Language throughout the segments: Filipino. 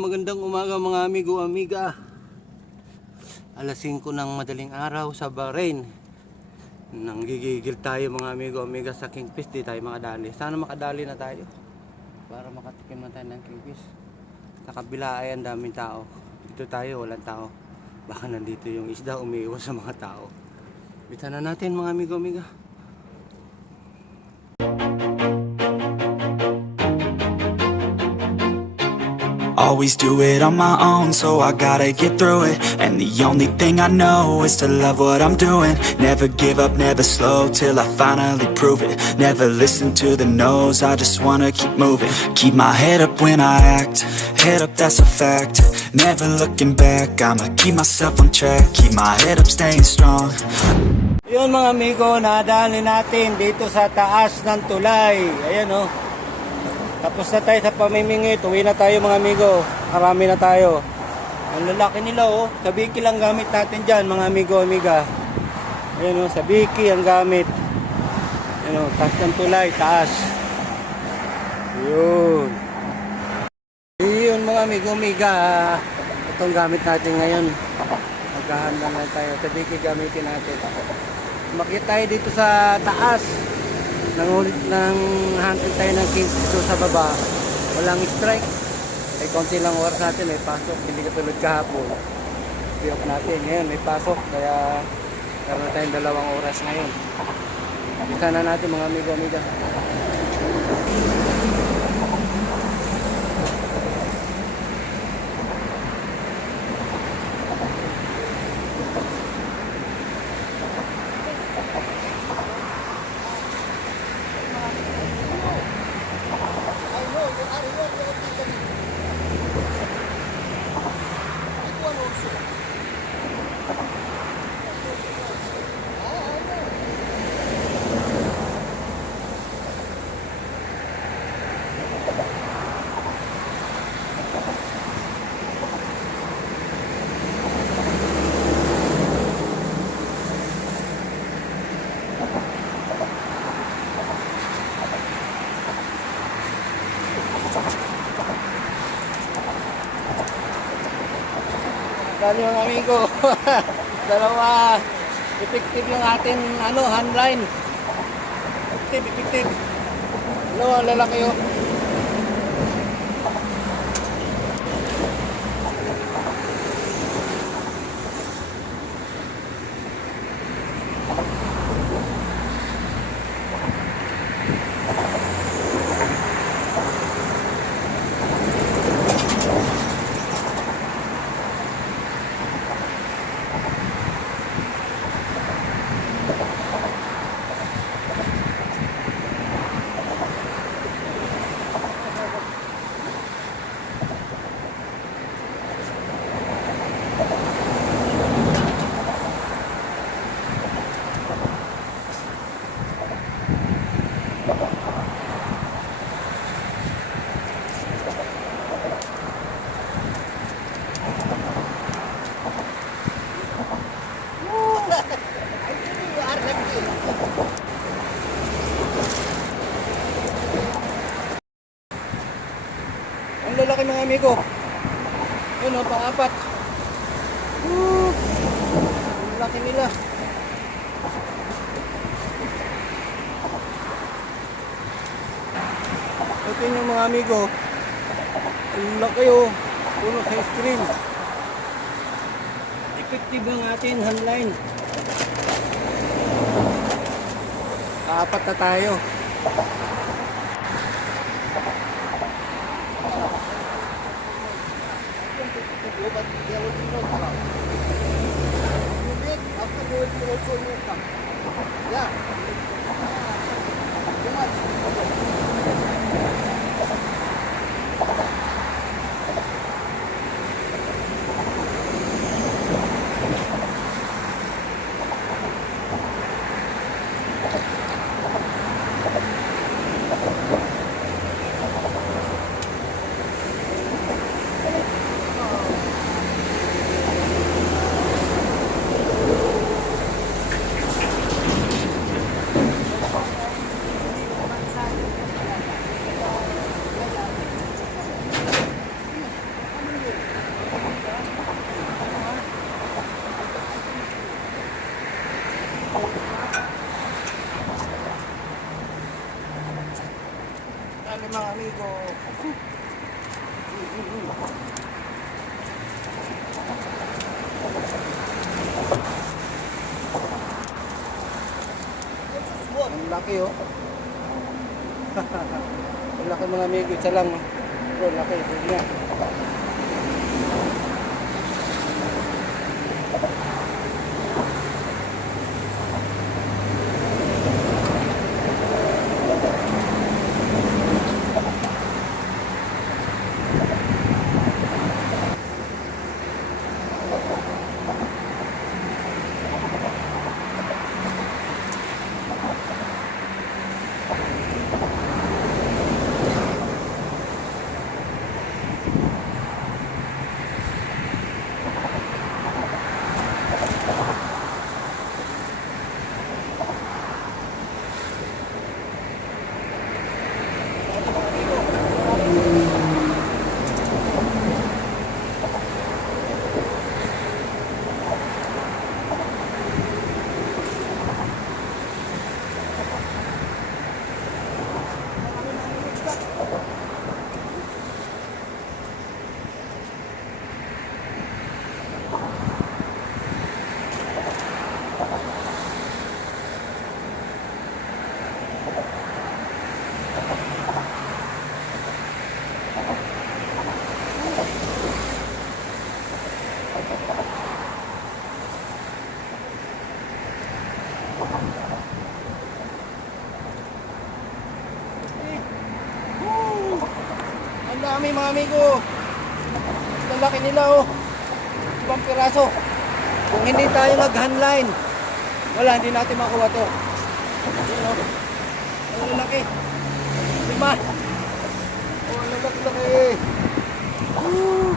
Magandang umaga mga amigo, amiga. Alas 5 ng madaling araw sa Bahrain. Nanggigigil tayo mga amigo, amiga sa kingfish. Di tayo makadali. Sana makadali na tayo para makatikim na tayo ng kingfish. Sa kabila ay ang daming tao. Dito tayo walang tao. Baka nandito yung isda umiiwas sa mga tao. Bitan na natin mga amigo, amiga. Always do it on my own, so I gotta get through it. And the only thing I know is to love what I'm doing. Never give up, never slow, till I finally prove it. Never listen to the no's, I just wanna keep moving. Keep my head up when I act, head up, that's a fact. Never looking back, I'ma keep myself on track. Keep my head up, staying strong. Yun mga amigo, nadali natin dito sa taas ng tulay. Ayan oh. Tapos na tayo sa pamimingit, uwi na tayo mga amigo. Marami na tayo. Ang lalaki nila oh. Sa Biki lang gamit natin dyan mga amigo, amiga. Ayan oh, sa Biki ang gamit. Ayan oh, taas ng tulay, taas. Yun. Yun mga amigo, amiga. Itong gamit natin ngayon. Maghahanda na tayo. Sa Biki gamitin natin. Makita tayo dito sa taas. Nangulit ng hunting tayo ng kingfish sa baba. Walang strike. Ay konti lang oras natin, may pasok. Hindi katulad kahapon. Piyok natin. Ngayon may pasok. Kaya karoon na tayong 2 oras ngayon. Bisa na natin mga amigo, amiga. Dali mga amigo. Dalawa. Effective yung atin handline. Effective. Ang lalaki yun. Ang lalaki mga amigo. Yun o, pang-4. Ang laki nila. Ito yung mga amigo. Ang laki o. Puno sa screen. Effective ang atin handline. 4 na tayo. But there will be no problem. You make after you will also you come. Yeah. Too much. laki oh. Ang laki mga amigo, isa lang oh. Bro, laki, sige nga. Ang dami mga amigo. Ang laki nila oh. Ibang piraso. Kung hindi tayo nag-handline, wala, hindi natin makuha to. Yun oh. Ang laki. Lima. Oh, ang laki-laki. Woo.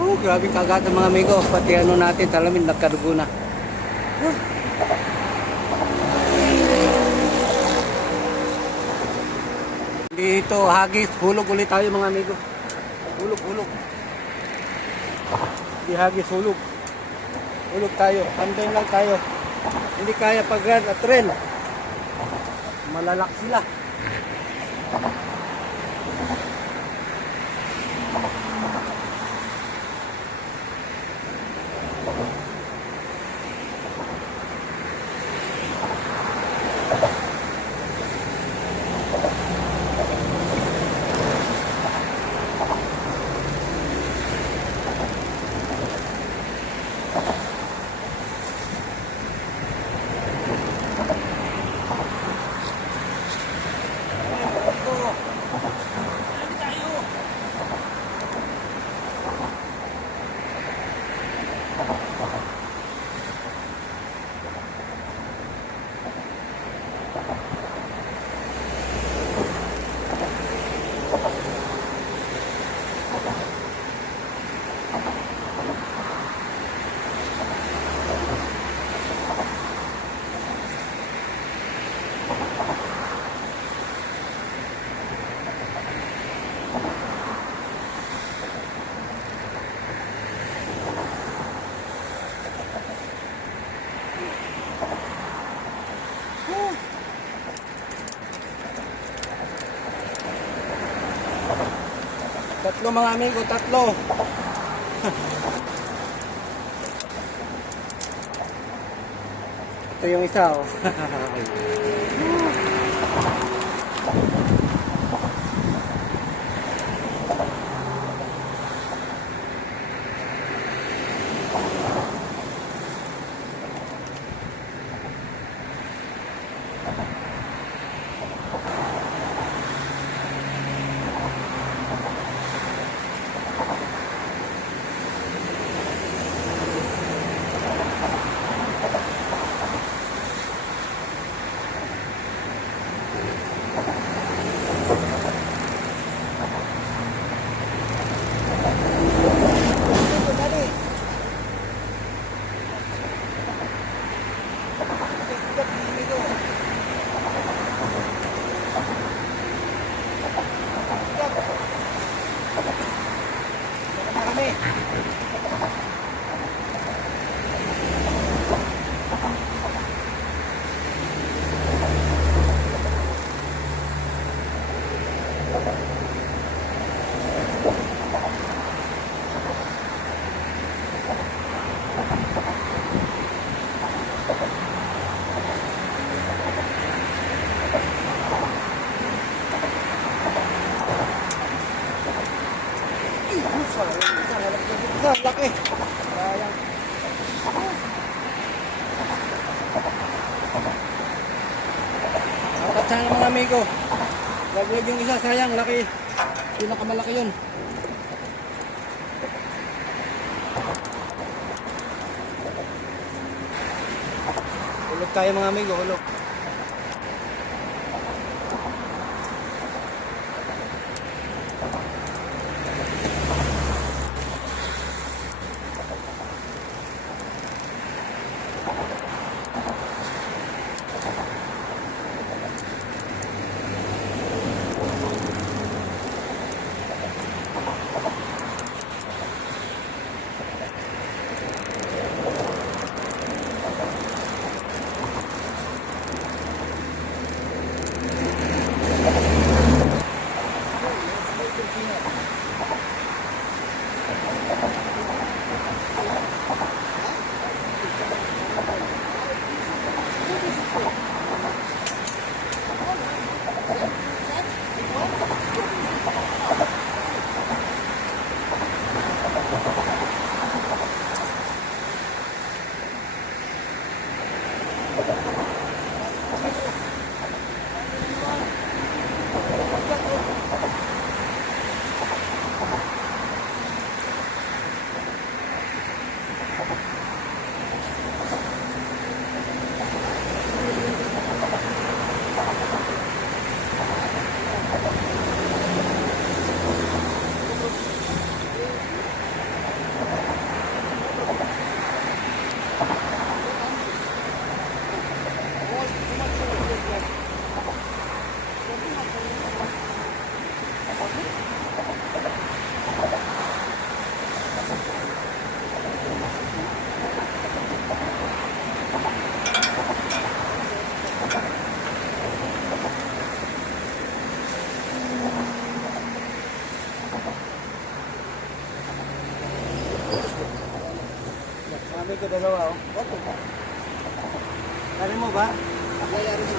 Oh, grabe kagat ng mga amigo. Pati ano natin, talamin, nagkadugo na. Dito, hagis. Hulog ulit tayo mga amigo. Hulog, hulog. Di hagis, hulog. Hulog tayo. Antayin lang tayo. Hindi kaya pag-run at tren. Malalak sila. Tatlo mga amigo, tatlo. Ito yung isa oh. sana mga amigo. Laglag yung isa, sayang, laki. Pinakamalaki yun. Hulog tayo mga amigo, hulog. Sabi ko dalawa, oh. Okay. Kali mo ba? Layari mo.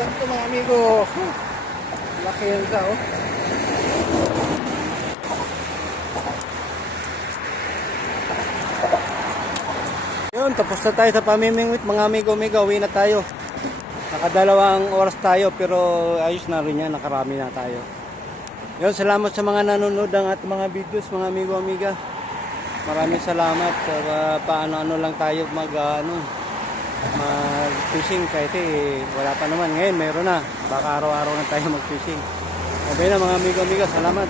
Ito mga amigo. Laki yung isa, oh. Yun, tapos na tayo sa pamimingwit mga amigo-amigo. Uwi na tayo. Nakadalawang oras tayo pero ayos na rin yan. Nakarami na tayo. Yun, salamat sa mga nanonood ng at mga videos mga amigo-amiga. Maraming salamat. Paano-ano lang tayo mag-fishing kahit wala pa naman. Ngayon mayroon na. Baka araw-araw na tayo mag-fishing. Okay na mga amigo-amiga. Salamat.